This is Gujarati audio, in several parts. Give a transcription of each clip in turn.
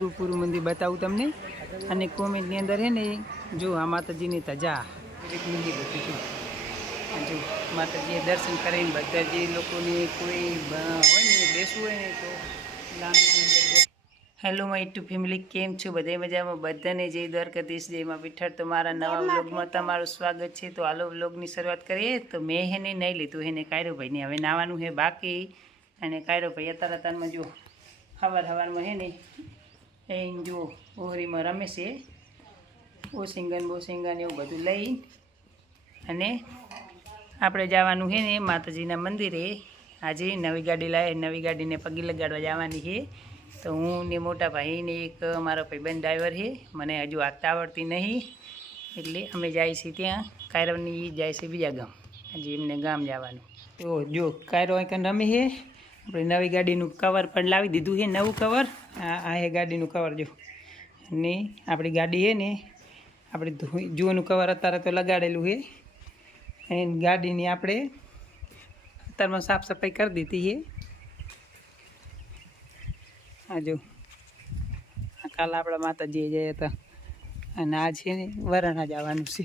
પૂરું મંદિર બતાવું તમને અને કોમેન્ટની અંદર હે ને જો આ માતાજીની તજા એક મંદિર બતાવ્યું જો માતાજીએ દર્શન કરીને બધા જે લોકોને કોઈ હોય ને બેસવું હોય ને તો લાંબીની અંદર. હેલો માય યુટ્યુબ ફેમિલી, કેમ છો? બધા મજામાં? બધાને જય દ્વારકાધીશ, જય માં વિઠ્ઠલ. તો મારા નવા વ્લોગમાં તમારું સ્વાગત છે. તો હાલો વ્લોગની શરૂઆત કરીએ. તો મેં હેને નહીં લીધું હેને કાયરોભાઈને હવે નાવાનું હે બાકી, અને કાયરોભાઈ અત્યારમાં જો સવારમાં હે ને એ જો ઓહરીમાં રમે છે ઓસિંગન બોસિંગન એવું બધું લઈ અને આપણે જવાનું છે ને માતાજીના મંદિરે. આજે નવી ગાડી લાવે, નવી ગાડીને પગી લગાડવા જવાની છે. તો હું ને મોટા ભાઈને એક મારો ભાઈબંધ ડ્રાઈવર છે, મને હજુ હાથતા આવડતી નહીં એટલે અમે જાય છીએ ત્યાં. કાયરોની જાય છે બીજા ગામ, હજી એમને ગામ જવાનું. તો જો કાયરો અહીં રમે છે. આપણે નવી ગાડીનું કવર પણ લાવી દીધું છે, નવું કવર. આ હે ગાડીનું કવર જો. અને આપણી ગાડી છે ને આપણે જૂનું કવર અત્યારે તો લગાડેલું છે. અને ગાડીની આપણે અત્યારમાં સાફ સફાઈ કરી દીધી છે. આ જો કાલ આપણા માતાજીએ ગયા હતા અને આ છે ને વરાણા જવાનું છે.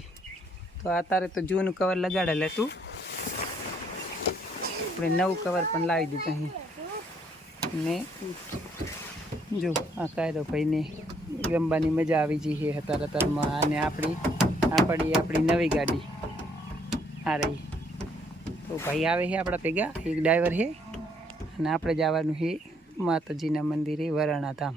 તો અત્યારે તો જૂનું કવર લગાડેલું હતું, આપણે નવું કવર પણ લાવી દીધું અહીં. ને જો આ કાયરો ભાઈને ગમવાની મજા આવી જઈ છે અત્યારમાં. અને આપણી નવી ગાડી આ રહી. તો ભાઈ આવે છે આપણા ભેગા, એક ડ્રાઈવર છે. અને આપણે જવાનું છે માતાજીના મંદિરે વરાણા ધામ.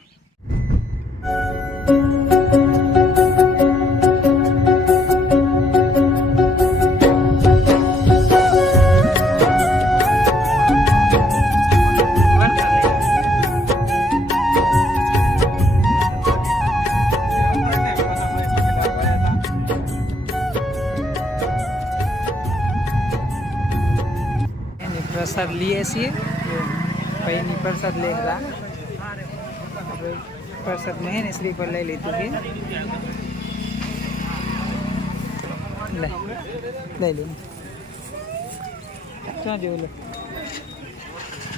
प्रसाद लिए છીએ ભાઈની પ્રસાદ લેલા. પ્રસાદ में है ने श्रीफल લઈ લીધું છે. લઈ લે ક્યાં જેવું લે.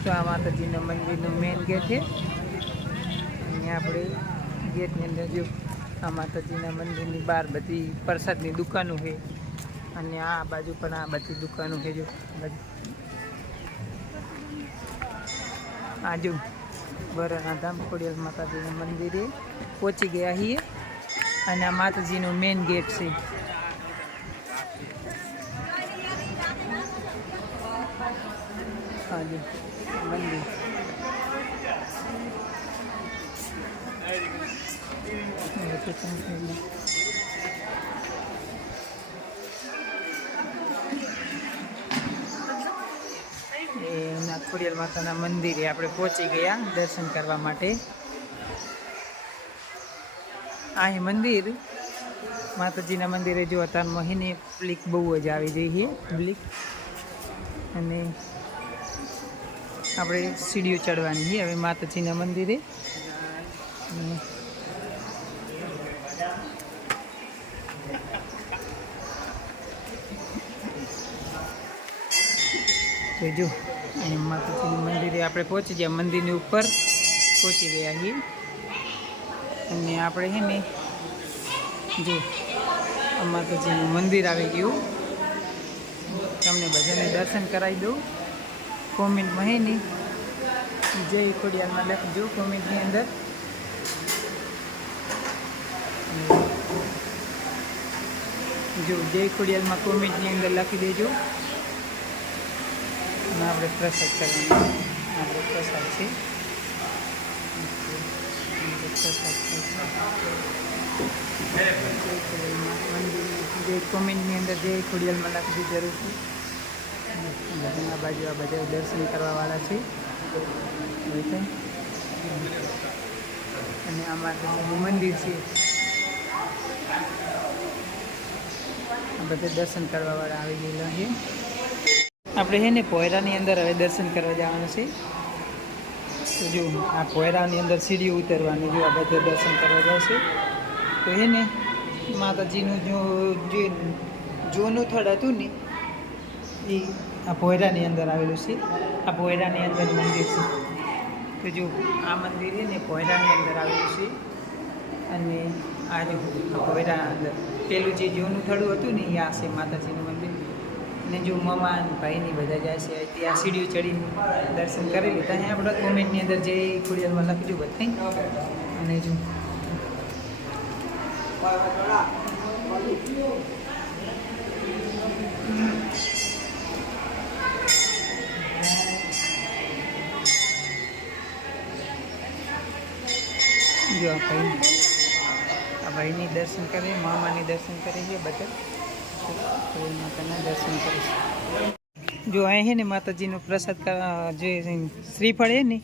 તો આ માતાજીના મંદિરનું મેઇન ગેટ છે. અને આપણે ગેટની અંદર જો આ માતાજીના મંદિરની બહાર બધી પ્રસાદની દુકાનો છે. અને આ બાજુ પણ આ બધી દુકાનો છે. જો આજુ વરાણા ધામ ખોડિયાર માતાજીના મંદિરે પહોંચી ગયા છીએ. અને આ માતાજીનો મેઇન ગેટ છે. આજુ મંદિર ખોડિયાર માતાના મંદિરે આપણે પહોંચી ગયા દર્શન કરવા માટે. આ મંદિર માતાજીના મંદિરે જો અત્યારમાં એને પબ્લિક બહુ જ આવી રહી છે પબ્લિક. અને આપણે સીડીઓ ચડવાની છે હવે માતાજીના મંદિરે. તો જો અહીં માતાજીના મંદિરે આપણે પહોંચી ગયા, મંદિરની ઉપર પહોંચી ગયા છીએ. અને આપણે છે ને જો માતાજીનું મંદિર આવી ગયું. તમને બધાને દર્શન કરાવી દઉં. કોમેન્ટમાં હે ને જય ખોડિયારમાં લખજો કોમેન્ટની અંદર. જો જય ખોડિયારમાં કોમેન્ટની અંદર લખી દેજો. આપણે પ્રસાદ કરવાનો, આપણે પ્રસાદ છે. જે કોમેન્ટની અંદર જય ખોડિયારમાં લખવી જરૂર છે. આ બાજુ આ બધા દર્શન કરવાવાળા છે. અને આ માતાજીનું મંદિર છે. આ બધા દર્શન કરવાવાળા આવી ગયેલા છે. આપણે છે ને પોયરાની અંદર હવે દર્શન કરવા જવાનું છે. તો જો આ પોયરાની અંદર સીડીઓ ઉતરવાની, જો આ બધા દર્શન કરવા જશે. તો છે ને માતાજીનું જે જૂનું સ્થળ હતું ને એ આ પોયરાની અંદર આવેલું છે. આ પોયરાની અંદર મંદિર છે. તો જો આ મંદિર છે ને ભોયરાની અંદર આવેલું છે અને આ જો ભોયરા અંદર પેલું જે જૂનું થડું હતું ને એ આ છે માતાજીનું મંદિર. અને જો મમા ભાઈની બધા જાય છે ત્યાં સીડીઓ ચડીને દર્શન કરી લીધા. અહીંયા આપણે કોમેન્ટની અંદર જે ખોડિયારમાં લખજો બધાય. અને જો જો આ ભાઈની દર્શન કરે, મામાની દર્શન કરે છે બધા માતાના દર્શન કરે છે. જો અહીં છે ને માતાજીનો પ્રસાદ જે શ્રીફળ છે ને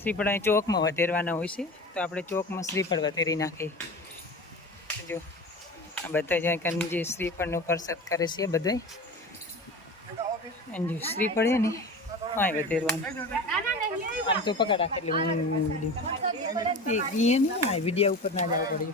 શ્રીફળ અહીં ચોકમાં વધેરવાના હોય છે, તો આપણે ચોકમાં શ્રીફળ વધેરી નાખીએ. જો આ બધા જ્યાં કરીને જે શ્રીફળનો પ્રસાદ કરે છે બધા જો શ્રીફળ છે ને હા વધેરવાનું આમ તો પકડ રાખે એટલે હું વિડીયો ઉપર ના જવું પડે.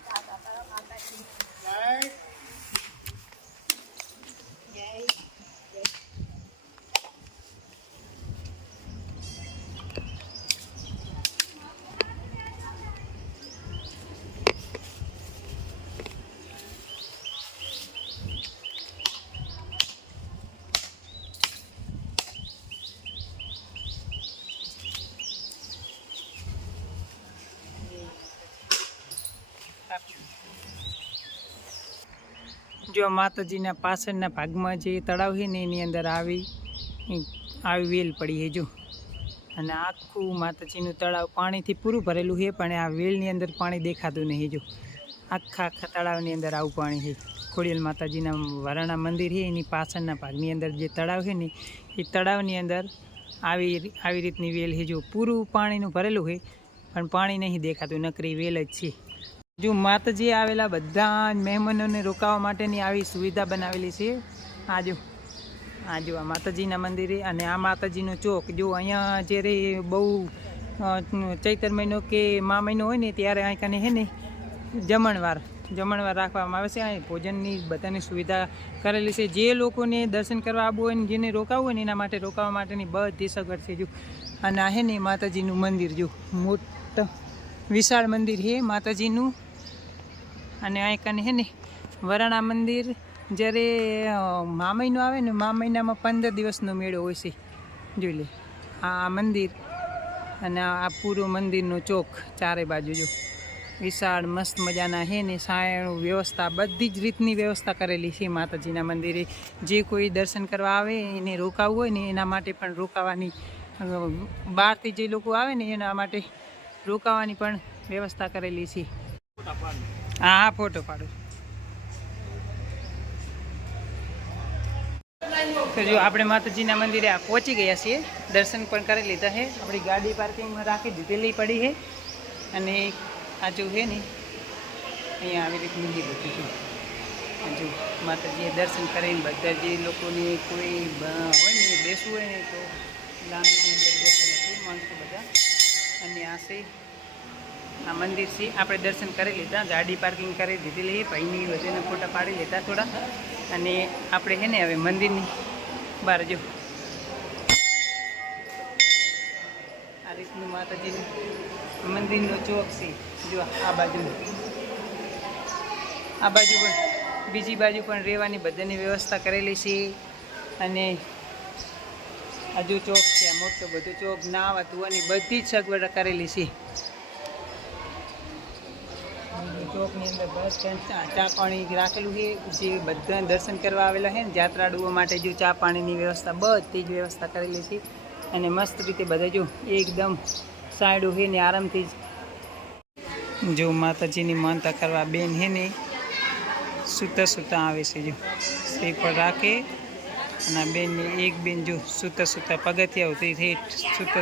જો માતાજીના પાછળના ભાગમાં જે તળાવ છે ને એની અંદર આવી વેલ પડી છે જો. અને આખું માતાજીનું તળાવ પાણીથી પૂરું ભરેલું છે, પણ આ વેલની અંદર પાણી દેખાતું નહીં. જો આખા તળાવની અંદર આવું પાણી છે. ખોડિયાલ માતાજીના વરાણા મંદિર છે એની પાછળના ભાગની અંદર જે તળાવ છે ને એ તળાવની અંદર આવી રીતની વેલ છે. જો પૂરું પાણીનું ભરેલું છે પણ પાણી નહીં દેખાતું, નકરી વેલ જ છે. જો માતાજી આવેલા બધા મહેમાનોને રોકાવા માટેની આવી સુવિધા બનાવેલી છે. આ જો આ માતાજીના મંદિરે અને આ માતાજીનો ચોક. જો અહીંયા જ્યારે બહુ ચૈતર મહિનો કે મા મહિનો હોય ને ત્યારે અહીં કને છે ને જમણવાર રાખવામાં આવે છે. અહીં ભોજનની બધાની સુવિધા કરેલી છે. જે લોકોને દર્શન કરવા આવવું હોય ને જેને રોકાવું હોય ને એના માટે રોકાવા માટેની બધી સગવડ છે. જો અને આ છે ને માતાજીનું મંદિર જો મોટું વિશાળ મંદિર છે માતાજીનું. અને અહીં કને છે ને વરાણા મંદિર જ્યારે મા મહિનો આવે ને મા મહિનામાં 15 દિવસનો મેળો હોય છે. જોઈ લે આ મંદિર અને આ પૂરું મંદિરનો ચોક ચારે બાજુ જો વિશાળ મસ્ત મજાના છે ને સાયણ વ્યવસ્થા બધી જ રીતની વ્યવસ્થા કરેલી છે માતાજીના મંદિરે. જે કોઈ દર્શન કરવા આવે એને રોકાવું હોય ને એના માટે પણ રોકાવાની, બહારથી જે લોકો આવે ને એના માટે રોકાવાની પણ વ્યવસ્થા કરેલી છે. હા ફોટો પાડો. તો જો આપણે માતાજીના મંદિરે પહોંચી ગયા છીએ, દર્શન પણ કરી લીધા છે. આપણી ગાડી પાર્કિંગમાં રાખી દીધેલી પડી છે. અને આ જો છે ને અહીંયા આવી રીતનું જે બધું છું જો માતાજીએ દર્શન કરીને બધા જે લોકોને કોઈ હોય ને બેસવું હોય ને તો લાંબી અંદર બેસવાનું છે માણસો બધા. અને આ છે આ મંદિર છે. આપણે દર્શન કરી લીધા, ગાડી પાર્કિંગ કરી દીધેલી, ભાઈની વચ્ચેના ફોટા પાડી લીધા થોડા. અને આપણે છે ને હવે મંદિરની બહાર જો આ રીતનું માતાજીનું મંદિરનો ચોક છે. જો આ બાજુ પણ બીજી બાજુ પણ રહેવાની બધાની વ્યવસ્થા કરેલી છે. અને આ જો ચોક છે, આ મોટો બધો ચોક, નાવા ધોવાની બધી જ સગવડ કરેલી છે. ચોકની અંદર બસ ચા પાણી રાખેલું છે. જે બધા દર્શન કરવા આવેલા છે ને યાત્રાળુઓ માટે જો ચા પાણીની વ્યવસ્થા બધી જ વ્યવસ્થા કરેલી છે. અને મસ્ત રીતે બધા જો એકદમ સાયડું છે ને આરામથી જો માતાજીની માનતા કરવા બેન છે ને સૂતા આવે છે. જો શ્રીફળ રાખે અને આ બેનની એક બેન જો સૂતા પગથિયા આવતી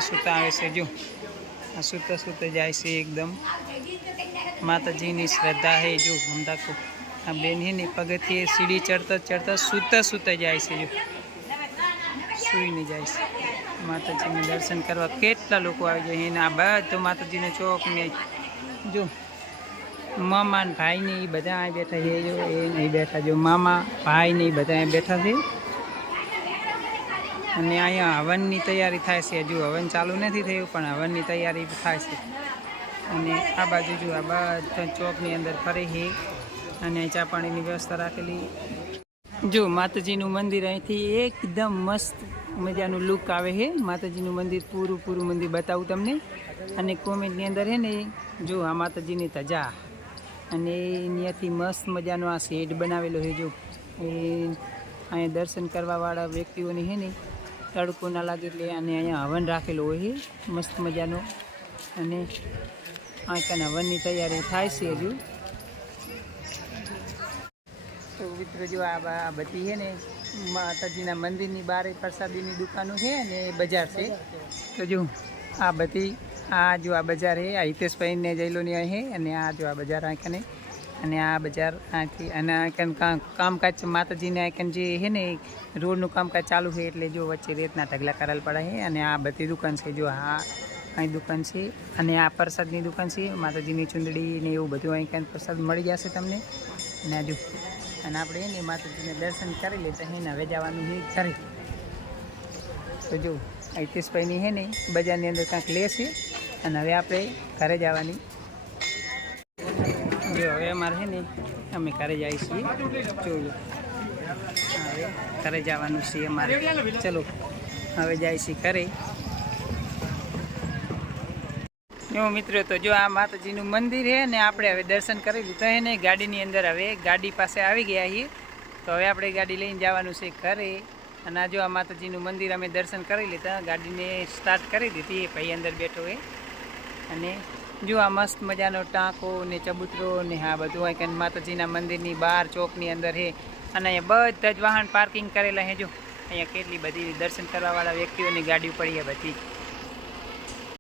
સૂતા આવે છે. જો આ સૂતા જાય છે એકદમ. માતાજીની શ્રદ્ધા है जो हम देखो આ બેન है ને પગથિયે સીડી ચડતા સૂતા જાય છે. જો સૂઈને જાય છે. માતાજીને દર્શન કરવા કેટલા લોકો આવી જાય. એને આ બધો માતાજીનો ચોક ને જો મામા ને ભાઈ ને એ બધા અહીં બેઠા છે. જો એ નહીં બેઠા, જો મામા ભાઈ ને એ બધા અહીં બેઠા છે. અને અહીંયા હવનની તૈયારી થાય છે. હજુ હવન ચાલુ નથી થયું પણ હવનની તૈયારી થાય છે. અને આ બાજુ જો આ બધા ચોકની અંદર ફરે છે અને ચા પાણીની વ્યવસ્થા રાખેલી. જો માતાજીનું મંદિર અહીંથી એકદમ મસ્ત મજાનું લુક આવે છે. માતાજીનું મંદિર પૂરું મંદિર બતાવું તમને. અને કોમેન્ટની અંદર છે ને જો આ માતાજીની ધજા અને અહીંયાથી મસ્ત મજાનો આ શેડ બનાવેલો છે. જો એ અહીંયા દર્શન કરવાવાળા વ્યક્તિઓની છે ને તડકો ના લાગે એટલે અને અહીંયા હવન રાખેલો હોય છે મસ્ત મજાનો. અને અહીંયા હવનની તૈયારી થાય છે હજુ. તો મિત્રો જો આ બધી છે ને માતાજીના મંદિરની બહાર પ્રસાદીની દુકાનો છે અને બજાર છે. તો જો આ બધી આ જો આ બજાર છે આ હિતેશભાઈને જઈલોની અહીં છે. અને આ જો આ બજાર આંખને અને આ બજાર આથી અને આંકન કામકાજ માતાજીને આંકન જે છે ને રોડનું કામકાજ ચાલુ છે એટલે જો વચ્ચે રેતના ઢગલા કરેલ પડે છે. અને આ બધી દુકાન છે. જો આ અહીં દુકાન છે અને આ પ્રસાદની દુકાન છે. માતાજીની ચૂંદડી ને એવું બધું અહીં પ્રસાદ મળી જશે તમને. અને હજુ અને આપણે એને માતાજીને દર્શન કરી લેતા એને હવે જવાનું છે ઘરે. તો જો હિતેશભાઈની છે ને બજારની અંદર કાંઈક લે છે અને હવે આપણે ઘરે જવાની. જો હવે અમારે છે ને અમે ઘરે જઈએ છીએ. ચલો હવે ઘરે જવાનું છે અમારે. ચલો હવે જાય છે ઘરે. જો મિત્રો તો જો આ માતાજીનું મંદિર છે ને આપણે હવે દર્શન કરી લીધા છે ને ગાડીની અંદર હવે ગાડી પાસે આવી ગયા છીએ. તો હવે આપણે ગાડી લઈને જવાનું છે ઘરે. અને આ જો આ માતાજીનું મંદિર અમે દર્શન કરી લીધા, ગાડીને સ્ટાર્ટ કરી દીધી. ભાઈ અંદર બેઠો હોય અને જો આ મસ્ત મજાનો ટાંકો ને ચબૂતરો ને હા બધું અહીં માતાજીના મંદિરની બહાર ચોકની અંદર છે. અને અહીંયા બધા જ વાહન પાર્કિંગ કરેલા છે. જો અહીંયા કેટલી બધી દર્શન કરવાવાળા વ્યક્તિઓની ગાડીઓ પડી છે બધી.